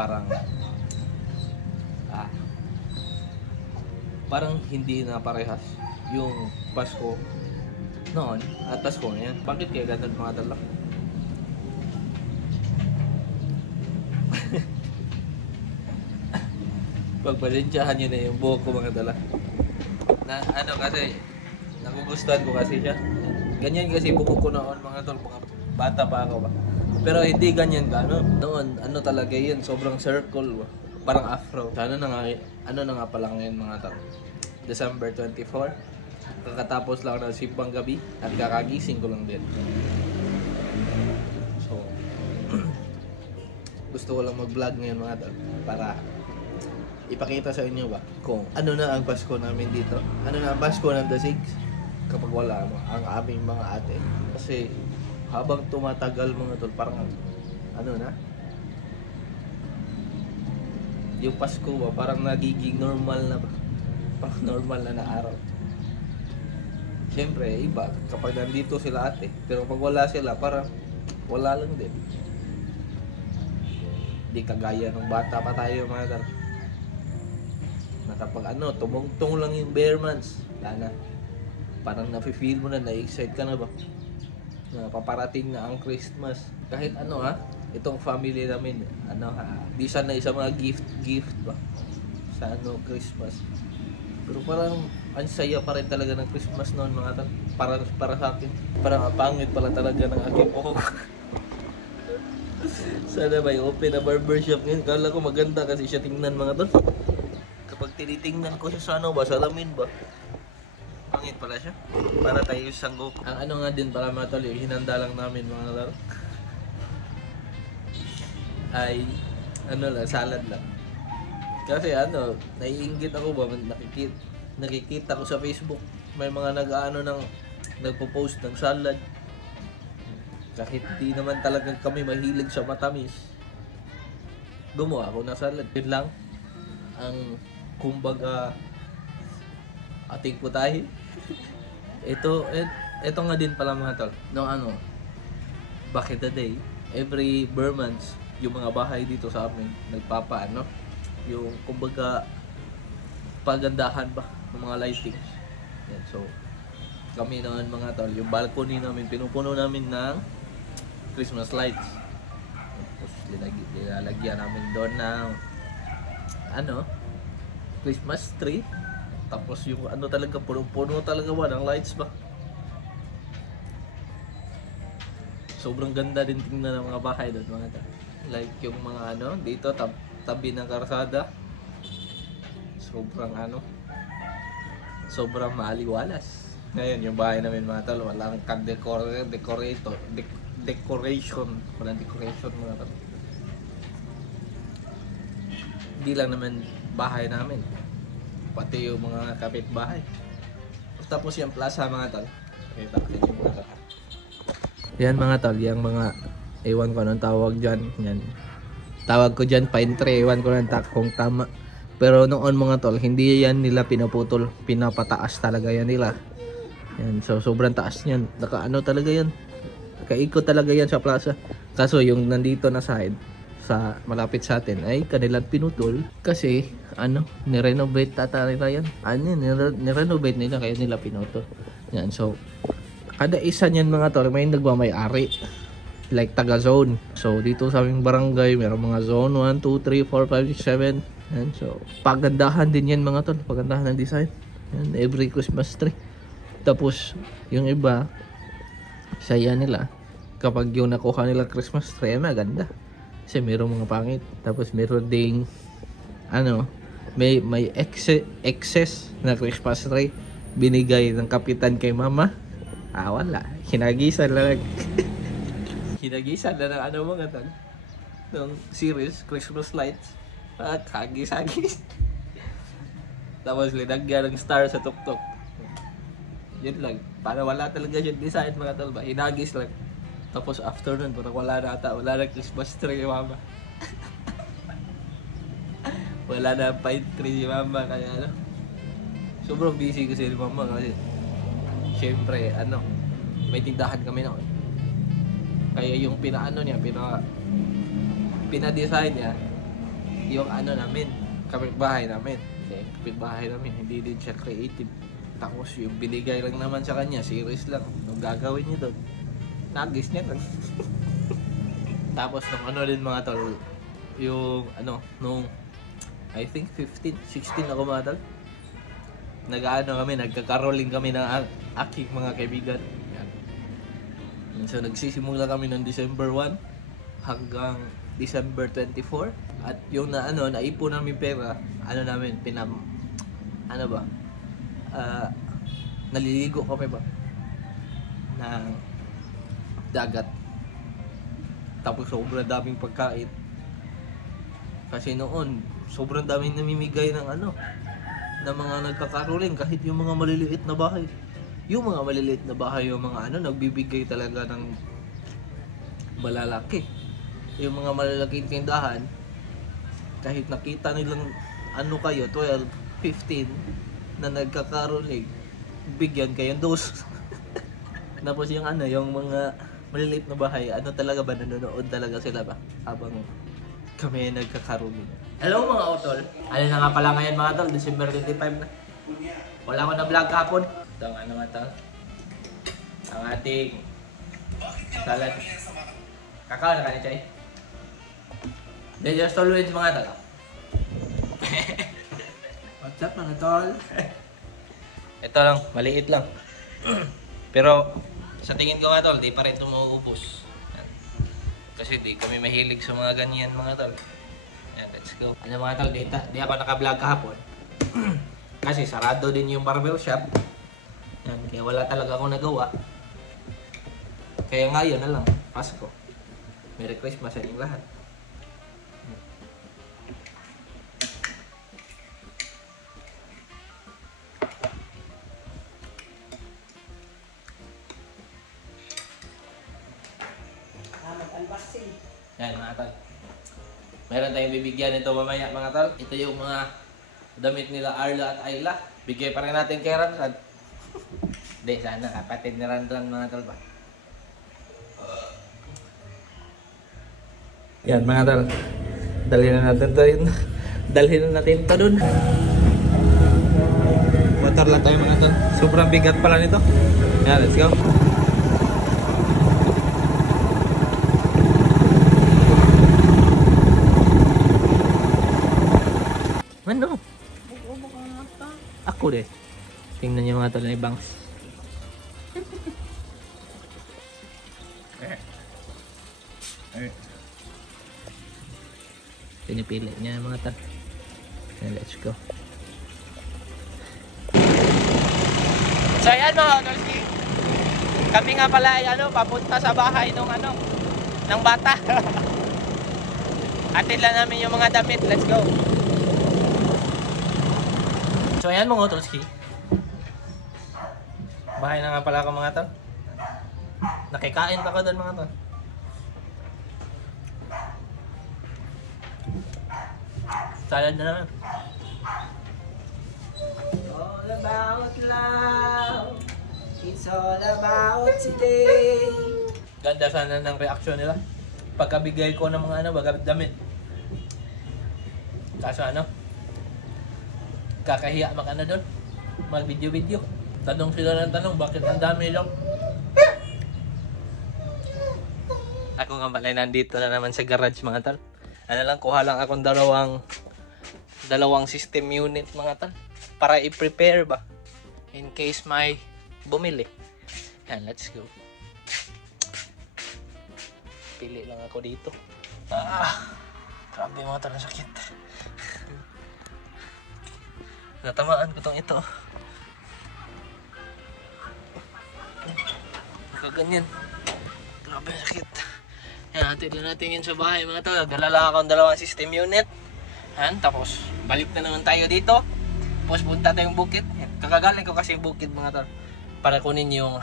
parang parang hindi na parehas yung Pasko noon at Pasko ngayon. Bakit kaya ganun mga dala? Pagpasensyahan nyo na yung buhok ko mga dala. Na ano kasi, nagugustuhan ko kasi siya. Ganyan kasi buhok ko noon mga tol, mga bata pa ako ba. Pero hindi ganyan ka, ano? Noon, ano talaga yun, sobrang circle ba. Parang afro. Ano na nga pala ngayon mga tol? December 24. Kakatapos lang ng simbang gabi at kakagising ko lang din. So, gusto ko lang mag-vlog ngayon mga tol para ipakita sa inyo ba kung ano na ang Pasko namin dito. Ano na ang Pasko ng The Six kapag wala ang aming mga ate. Kasi habang tumatagal mga tol, parang ano na, yung Pasko ba parang nagiging normal na ba? Parang normal na araw. Siyempre iba kapag nandito sila ate, pero pag wala sila parang wala lang din. Di kagaya ng bata pa tayo mga tol, na kapag ano, tumungtong lang yung bare months, wala na. Parang nafe-feel mo na, na-excite ka na ba? Na paparating na ang Christmas. Kahit ano itong family namin, ano di sana isa mga gift ba? Sa ano, Christmas. Pero parang ang saya pa rin talaga ng Christmas noon mga tol. Para sa akin. Parang pangit pala talaga ng aking buhok. Sana may open na barbershop ngayon. Kala ko maganda kasi siya tingnan mga tol. Kapag tinitingnan ko siya sa ano ba, salamin ba? Pangit pala siya. Para tayo sanggop. Ang ano nga din para mga tol, yung hinanda lang namin mga tol, ay ano lang, salad lang. Kasi ano, naiinggit ako ba, nakikita ko sa Facebook, may mga nagpo-post ng salad. Kahit di naman talagang kami mahilig sa matamis, gumawa ako ng salad. Yun lang ang kumbaga ating putahe. Ito nga din pala mga tol, no ano, back in the day, every bare months, yung mga bahay dito sa amin nagpapaano, yung kumbaga pagandahan ba ng mga lightings. Yan, so kami noon mga tol, yung balcony namin pinupuno namin ng Christmas lights. Tapos nilalagyan namin doon ng ano, Christmas tree. Tapos yung ano talaga, puno talaga ba ng lights ba. Sobrang ganda din tingnan ng mga bahay doon mga tol. Like yung mga ano dito, tabi ng karsada, sobrang maaliwalas. Ngayon yung bahay namin mga tol, walang decoration mga tol. Hindi lang naman bahay namin, pati yung mga kapitbahay. Tapos yung plaza mga tol, yan mga tol, yung mga ewan ko anong tawag dyan. Yan, tawag ko dyan pine tree, ewan ko lang kung tama. Pero noon mga tol, hindi yan nila pinaputol, pinapataas talaga yan nila. Yan, so sobrang taas yan, nakaano talaga yan, nakaikot talaga yan sa plaza. Kaso yung nandito na side, sa malapit sa atin, ay kanilang pinutol. Kasi ano, nirenovate nila yan. Nirenovate nila, kaya nila pinutol. Yan, so kada isa niyan mga tol, may nagmamay-ari, like taga zone. So dito sa aming barangay, meron mga zone 1, 2, 3, 4, 5, 6, 7. Yan, so pagandahan din yan mga tol, pagandahan ng design. Yan, every Christmas tree. Tapos yung iba, saya nila kapag yung nakuha nila Christmas tree, maganda. Kasi meron mga pangit. Tapos meron ding ano, may excess na Christmas tree binigay ng kapitan kay mama. Wala, hinagisan lang. Hinagisan na ng ano mga tol, ng series Christmas lights at hagis. Tapos linagyan ng star sa tuktok. Yun lang, para wala talaga yung design mga tol ba, hinagis lang. Tapos after nun, parang wala na Christmas tree yung mama. Wala na pine tree yung mama, kaya ano, sobrang busy kasi yung mama kasi syempre ano, may tindahan kami noon. Kaya yung pina-design niya yung ano namin, kapitbahay namin. Kapitbahay namin, hindi din siya creative. Tapos yung binigay lang naman sa kanya, series lang. Nung gagawin niya doon, nagis niya lang. Tapos nung ano din mga tol, yung ano, nung I think 15, 16 ako mga tol. Nag-ano kami, nagkakaroling kami ng aking mga kaibigan. Yan. So nagsisimula kami ng December 1 hanggang December 24. At yung na ano, naipon namin pera, ano namin, ano ba? Naliligo kami ba? Ng dagat. Tapos sobrang daming pagkain. Kasi noon, sobrang daming namimigay ng ano, ng mga nagkakaroling, kahit yung mga maliliit na bahay. Yung mga maliliit na bahay, yung mga ano, nagbibigay talaga ng malalaki. Yung mga malalaking tindahan, kahit nakita nilang ano kayo, 12, 15 na nagkakaroling, bigyan kayo dos. Tapos yung ano, yung mga maliliit na bahay, ano talaga ba, nanonood talaga sila ba habang kami nagkakaroling. Hello mga utol, ano na nga pala ngayon mga tol, December 25 na. Wala ko na vlog kahapon. Ito ang ano mga tol, ang ating salad. Kakao na ka ni Chay. Then just always mga tol. What's up mga tol? Ito lang, maliit lang. Pero sa tingin ko nga tol, di pa rin ito mauubos. Kasi di kami mahilig sa mga ganyan mga tol. Yan, let's go. Ano mga tol, di ako naka-vlog kahapon. Kasi sarado din yung barber shop. Yan, kaya wala talaga akong nagawa. Kaya ngayon na lang, Pasko. Merry Christmas sa inyong lahat. Yan mga tol. Meron tayong bibigyan ito mamaya mga tol. Ito yung mga damit nila Arla at Ayla. Bigay pa rin natin kay Ranran. Hindi, sana kapatid ni Ranran mga tol ba. Yan mga tol. Dalhin na natin to yun. Dalhin na natin to dun. Motor lang tayo mga tol. Sobrang bigat pala nito. Yan, let's go. Ano? Ako deh. Tingnan niyo mga tol na bangs. Pinipili niya mga tol. Let's go. So ayan mga tolski. Kami nga pala ay papunta sa bahay ng ng bata. Atid lang namin yung mga damit. Let's go. So ayan mga tolski. Bahay na nga pala ako mga tol. Nakikain pa ko doon mga tol. Salad na naman. All about love. It's all about today. Ganda sana ng reaksyon nila pagkabigay ko ng mga bagay damit. Kaso kakahiya doon, mag video. Tanong sila ng tanong, bakit ang dami lang? Ako nga pala nandito na naman sa garage mga tol. Kuha lang akong dalawang system unit mga tol. Para i-prepare ba? In case may bumili. Yan, let's go. Pili lang ako dito. Grabe mga tol, ang sakit. Natamaan ko tong ito. Kaganyan. Grabe sakit. Yan, hatid na natin yun sa bahay mga tol. Dala lang akong dalawang system unit. Yan, tapos balik na naman tayo dito. Tapos punta tayong bukid. Yan, kakagaling ko kasi yung bukid mga tol. Para kunin yung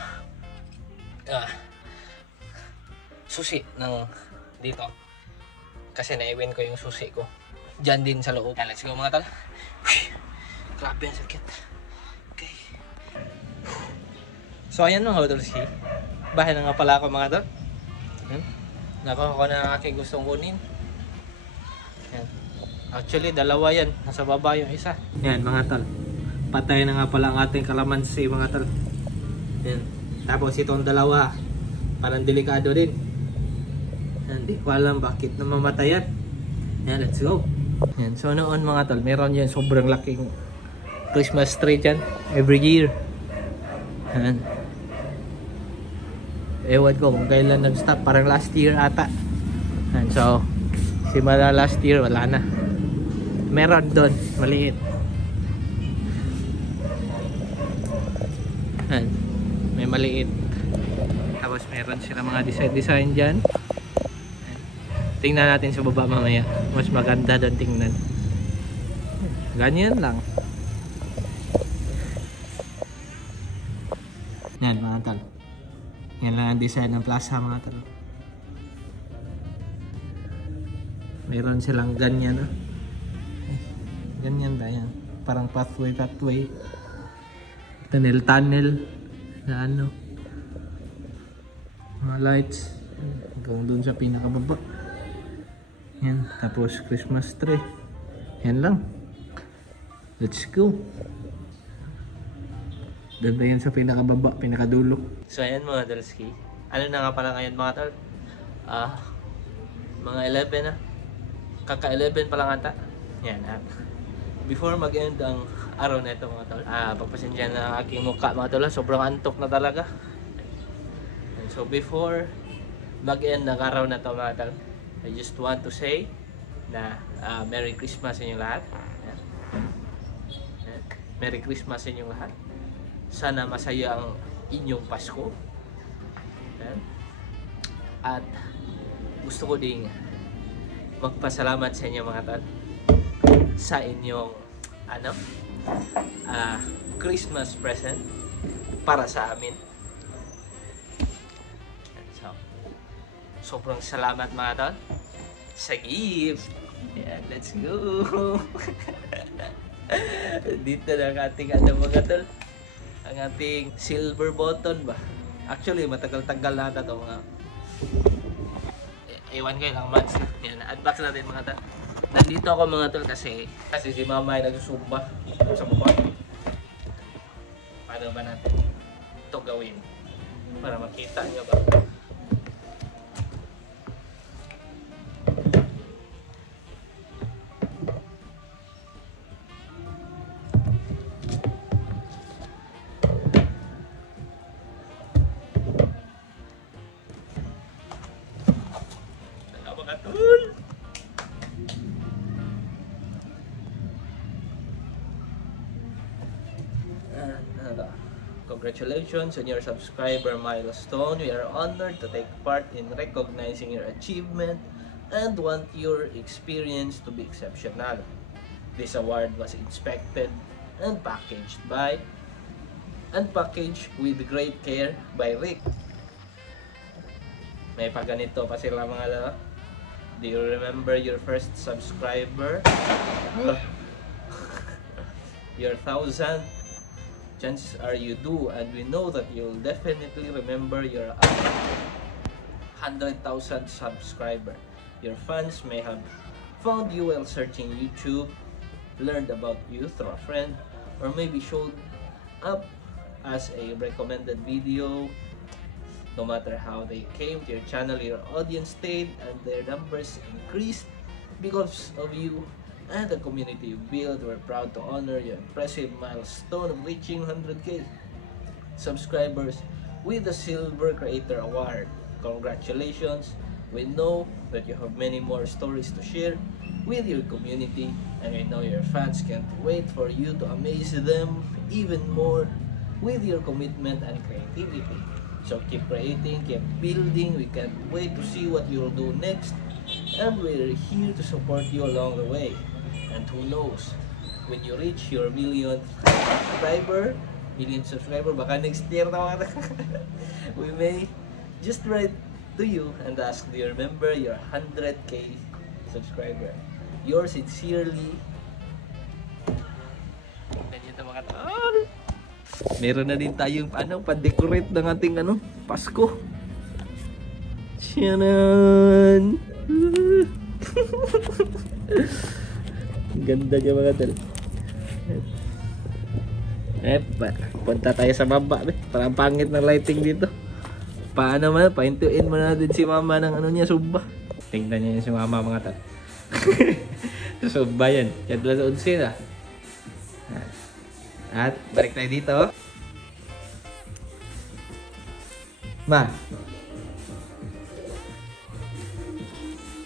susi ng dito. Kasi naiwin ko yung susi ko. Diyan din sa loob. Yan, let's go mga tol. Grabe ang sakit. Okay. So ayan mga tolski. Bahay na nga pala ako mga tol. Nakuha ko na ang aking gustong kunin. Yan. Actually, dalawa yan. Nasa baba yung isa. Yan mga tol. Patay na nga pala ang ating kalamansi mga tol. Yan. Tapos itong dalawa, parang delikado din. Hindi ko alam bakit na mamatayan. Yan, let's go. Yan. So noon mga tol, meron yan sobrang laking Christmas tree dyan. Every year. Yan. Ewan ko kung kailan nag-stop. Parang last year ata. Yan. So, simula last year, wala na. Meron doon, maliit. Yan. May maliit. Tapos meron sila mga design dyan. Yan. Tingnan natin sa baba mamaya. Mas maganda doon tingnan. Ganyan lang. Yan mga tal. Yan lang ang design ng plaza mga tal. Meron silang ganyan ganyan ba yan? Parang pathway. Tunnel na ano. Mga lights. Hanggang dun sa pinakababa. Yan. Tapos Christmas tree. Yan lang. Let's go. Doon na yan sa pinakababa, pinakadulo. So ayan mga Dalski. Ano na nga pala ngayon mga tol? Mga 11 na. Kaka-11 pa lang ata. Yan. Before mag-end ang araw na ito mga tol. Pagpasensya na ang aking mukha mga tol. Sobrang antok na talaga. And so before mag-end ang araw na ito mga tol, I just want to say na Merry Christmas sa inyong lahat. Yan. Yan. Merry Christmas sa inyong lahat. Sana masaya ang inyong Pasko. Yan. At gusto ko ding magpasalamat sa inyo mga tol sa inyong Christmas present para sa amin. So, sobrang salamat mga tol sa gift. Yan, let's go. Dito na ang ating mga tol. Ang ating silver button ba? Actually, matagal-tagal na ito mga ewan ko ilang months na. Yan, unbox natin mga tol. Nandito ako mga tol kasi si mama ay nagsusumba sa baba. Paano ba natin ito gawin? Para makita nyo ba? Congratulations on your subscriber milestone. We are honored to take part in recognizing your achievement and want your experience to be exceptional. This award was inspected and packaged with great care by Rick. May paganito pa sila mga lalo. Do you remember your first subscriber? Your 1,000? Chances are you do, and we know that you'll definitely remember your 100,000 subscriber. Your fans may have found you while searching YouTube, learned about you through a friend, or maybe showed up as a recommended video. No matter how they came to your channel, your audience stayed and their numbers increased because of you and the community you built. We're proud to honor your impressive milestone of reaching 100K subscribers with the Silver Creator Award. Congratulations! We know that you have many more stories to share with your community, and I know your fans can't wait for you to amaze them even more with your commitment and creativity. So keep creating, keep building. We can't wait to see what you'll do next, and we're here to support you along the way. And who knows, when you reach your million subscriber, baka next year na we may just write to you and ask, do you remember your 100K subscriber? Yours sincerely. Ganyan mga tol. Meron na din tayong pa-decorate ng ating Pasko. Tiyanan! Ganda niya mga tol. Punta tayo sa baba. Parang pangit ng lighting dito. Paano man, paintuin mo natin si mama ng ano niya, suba. Tingnan niya si mama mga tol. Suba yan. Yan lang sa unsin ah. At balik tayo dito. Ma.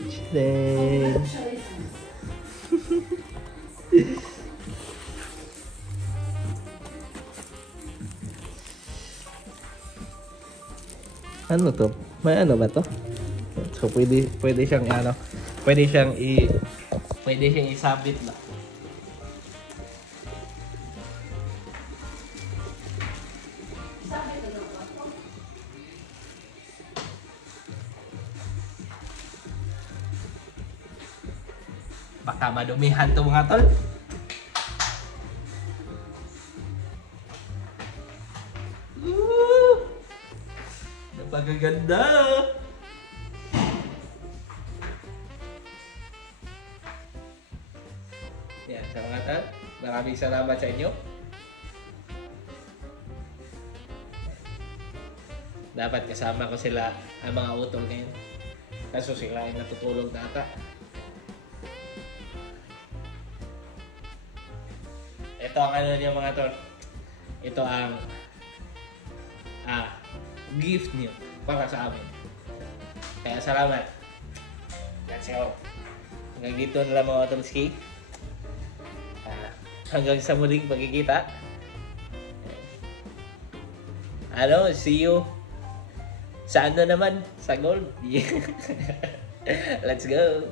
Chilling. Ano to? May ano ba to? So pwede siyang ano, pwede siyang isabit ba? Baka madumihan to mga tol. Napakaganda! Yan, sa mga tol, maraming salamat sa inyo. Dapat kasama ko sila, ang mga utol ngayon. Kaso sila ay natutulog na ata. Ito ang ano niya mga tol. Ito ang gift niyo para sa amin. Kaya salamat. Let's go. Hanggang dito na lang mga tolski. Hanggang sa muling pagkikita. See you sa ano naman? Sa gold. Let's go.